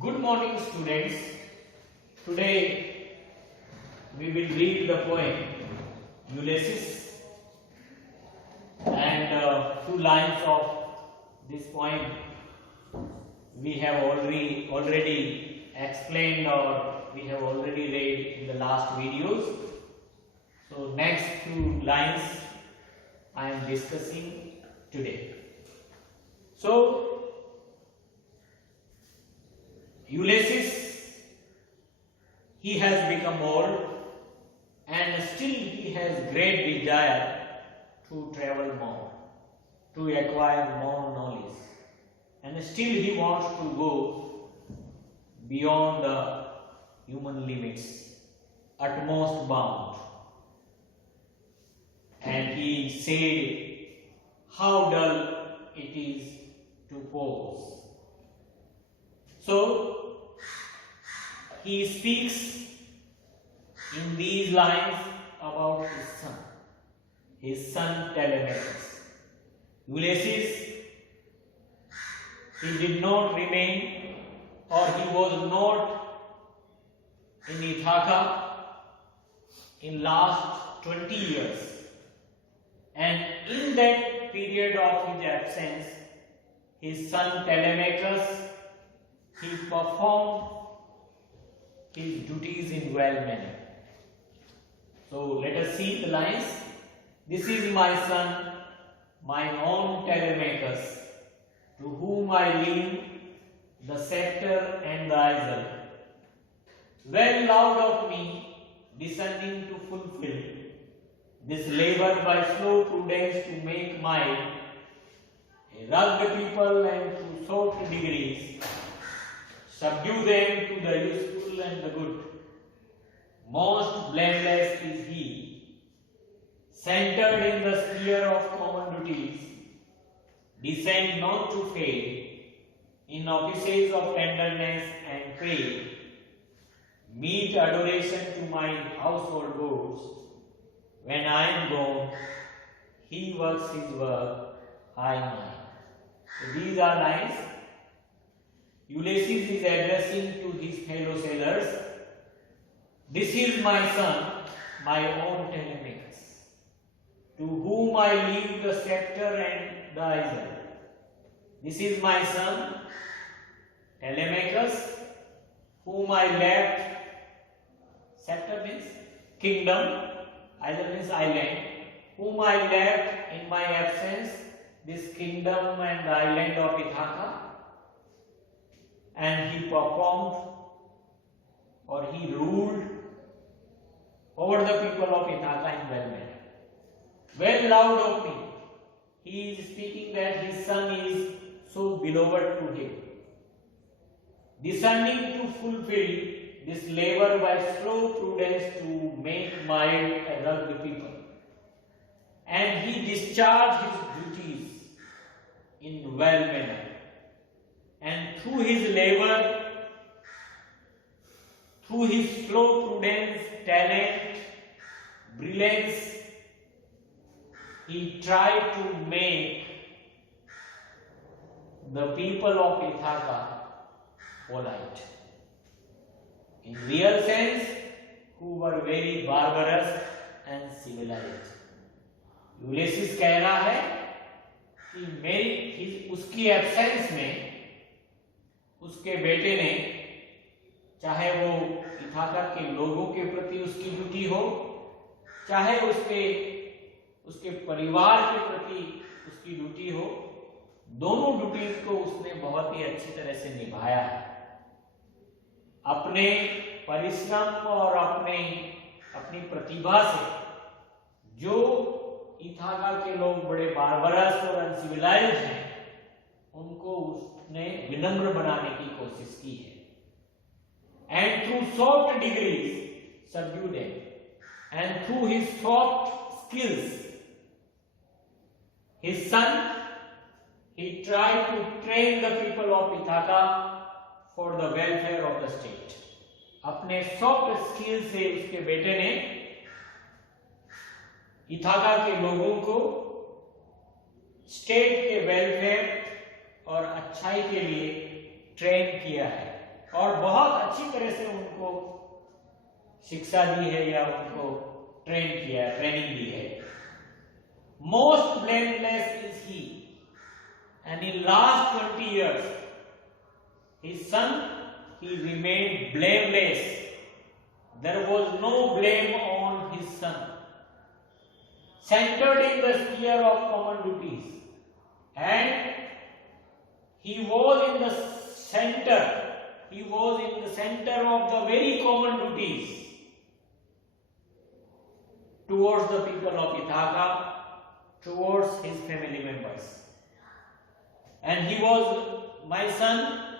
Good morning, students. Today we will read the poem Ulysses, and few lines of this poem we have already explained, or we have already read in the last videos. So next few lines I am discussing today. So Ulysses, he has become old and still he has great desire to travel more, to acquire more knowledge, and still he wants to go beyond the human limits, utmost bound. And he said, how dull it is to pause. So he speaks in these lines about his son Telemachus. Ulysses, he did not remain, or he was not in Ithaca in last 20 years. And in that period of his absence, his son Telemachus, he performed his duties in well manner. So let us see the lines. This is my son, mine own Telemachus, to whom I leave the scepter and the easel. Well loud of me, descending to fulfill this labor by slow prudence to make mine a rugged people and to sort degrees, subdue them to the useful and the good. Most blameless is he, centered in the sphere of common duties, descend not to fade, in offices of tenderness and pray, meet adoration to my household goods. When I am gone, he works his work, I mine. So these are lines Ulysses is addressing to his fellow sailors. This is my son, my own Telemachus, to whom I leave the scepter and the easel. This is my son, Telemachus, whom I left. Scepter means kingdom, eisel means island, whom I left in my absence, this kingdom and the island of Ithaca. And he performed, or he ruled over the people of Ithaca in well manner. Well loud of me, he is speaking that his son is so beloved to him. Descending to fulfill this labor by slow prudence to make mild and rugged people. And he discharged his duties in well manner. And through his labor, through his slow prudence, talent, brilliance, he tried to make the people of Ithaca polite. In real sense, who were very barbarous and civilized. Ulysses कह रहा है कि उसकी absence में उसके बेटे ने, चाहे वो इथाका के लोगों के प्रति उसकी ड्यूटी हो, चाहे उसके परिवार के प्रति उसकी ड्यूटी हो, दोनों ड्यूटीज को उसने बहुत ही अच्छी तरह से निभाया है। अपने परिश्रम और अपनी प्रतिभा से जो इथाका के लोग बड़े बारबरस और अनसिविलाइज्ड हैं, उनको उसने विनम्र बनाने की कोशिश की है। And through soft degrees subdue them, and through his soft skills, his son, he tried to train the people of Ithaca for the welfare of the state. अपने सॉफ्ट स्किल से उसके बेटे ने इथाका के लोगों को स्टेट के welfare और अच्छाई के लिए ट्रेन किया है। और बहुत अच्छी तरह से उनको शिक्षा दी है या उनको ट्रेनिंग दी है. Most blameless is he, and in last 20 years, his son, he remained blameless. There was no blame on his son. Centered in the sphere of common duties, and he was in the center. He was in the center of the very common duties towards the people of Ithaca, towards his family members. And he was, my son,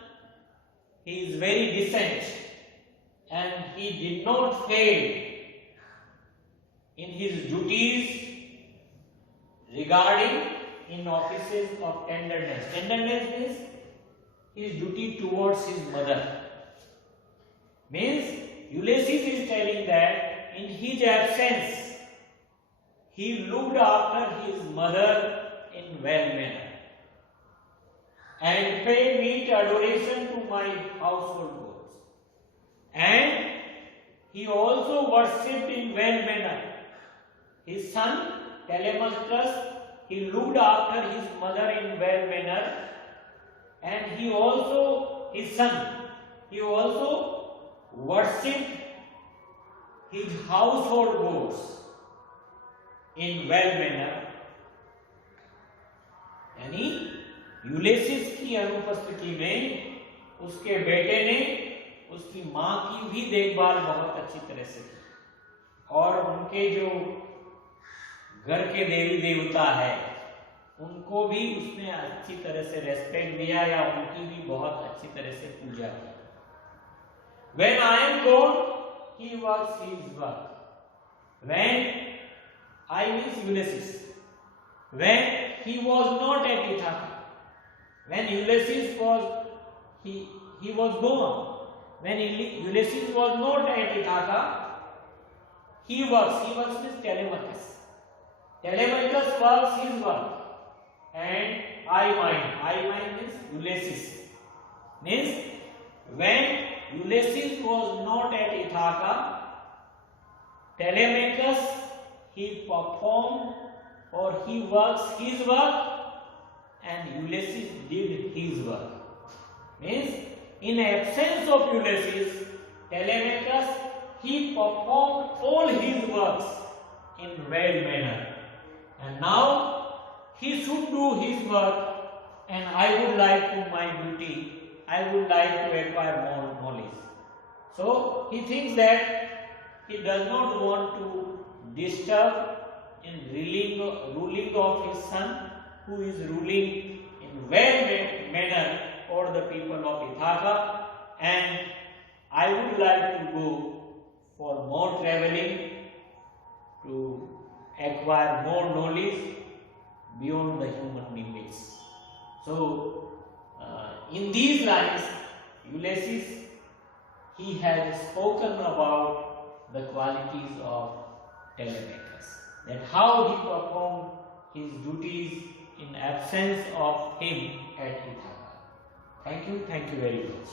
he is very decent, and he did not fail in his duties regarding in offices of tenderness. Tenderness means his duty towards his mother. Means Ulysses is telling that in his absence he looked after his mother in well manner and paid meet adoration to my household gods. And he also worshipped in well manner his son Telemachus. He looked after his mother in well manner, and he also, his son, he also worshipped his household gods in well manner. यानी Ulysses की अनुपस्थिति में उसके बेटे ने उसकी मां की भी देखभाल बहुत अच्छी तरह से की, और उनके जो घर के देवी देवता है उनको भी उसने अच्छी तरह से रेस्पेक्ट दिया या उनकी भी बहुत अच्छी तरह से पूजा की. When I am gone, he works his work. When I means Ulysses, when he was not at Ithaca, when Ulysses was he was gone, when Ulysses was not at Ithaca, he works means Telemachus. Telemachus works his work, and I mind means Ulysses. Means when Ulysses was not at Ithaca, Telemachus he performed or he works his work, and Ulysses did his work. Means in absence of Ulysses, Telemachus he performed all his works in well manner. And now he should do his work, and I would like to my duty, I would like to acquire more knowledge. So he thinks that he does not want to disturb in ruling of his son, who is ruling in well manner over the people of Ithaca, and I would like to go for more traveling to acquire more knowledge beyond the human limits. So, in these lines, Ulysses, he has spoken about the qualities of Telemachus, that how he performed his duties in absence of him at Ithaca. Thank you very much.